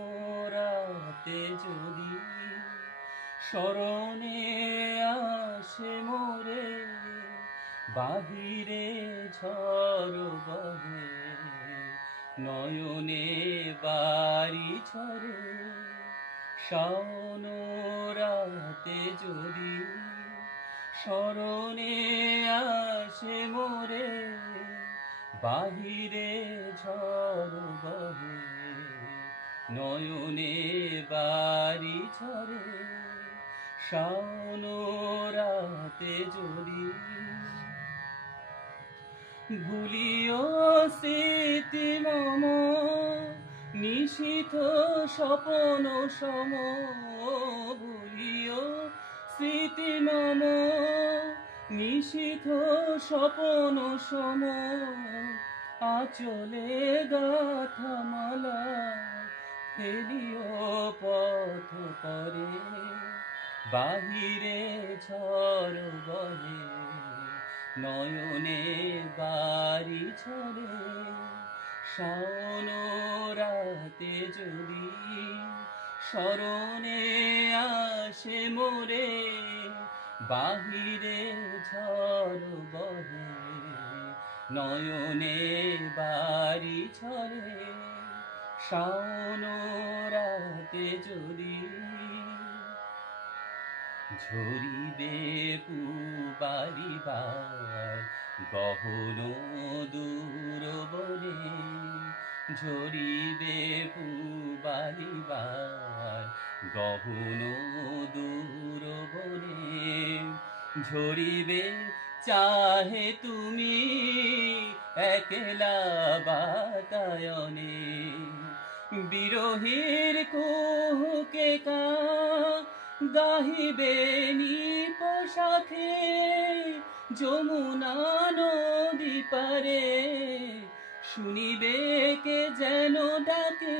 শাওনরাতে যদি স্মরণে আসে মোরে, বাহিরে ঝড় বহে নয়নে বাড়ি ঝরে। শাওনরাতে যদি স্মরণে আসে মোরে, বাহিরে ঝড় বহে নয়নে বাড়ি ঝরে। শাওনরাতে যদি ভুলিও স্মৃতি মম নিশীথ স্বপন সম, ভুলিও স্মৃতি মম নিশীথ স্বপন সম। আঁচলে গাথা মালা ফেলিও পথ করে, বাহিরে ঝড় বহে নয়নে বাড়ি ঝরে। শাওনরাতে যদি স্মরণে আসে মোরে, বাহিরে ঝড় বহে নয়নে বাড়ি ঝরে। শাওনরাতে যদি ঝরিবে পুবালিবার গহন দূর বনে, ঝরিবে পুবালিবার গহন দূর বনে। ঝরিবে চাহে তুমি একলা বাতায়নে, বিরহীর কুহুকে কা গাহিবে নিপসাথে যমুনা নদী পারে। শুনিবে কে যেন ডাকে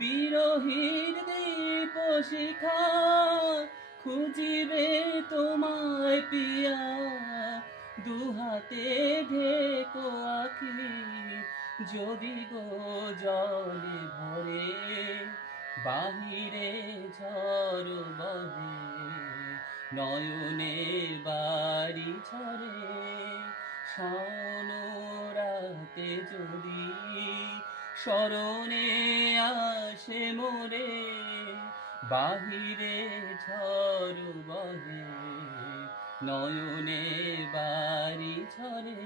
বিরহীর দীপ শিখা, খুঁজিবে তোমায় পিয়া দুহাতে ঢেকো আখি। যদি গো জলে ভরে বাহিরে ঝড় বহে নয়নে বাড়ি ঝরে। শাওনরাতে যদি স্মরণে আসে মোরে, বাহিরে ঝড় বহে নয়নে বাড়ি ঝরে।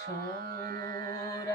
শাওনরাতে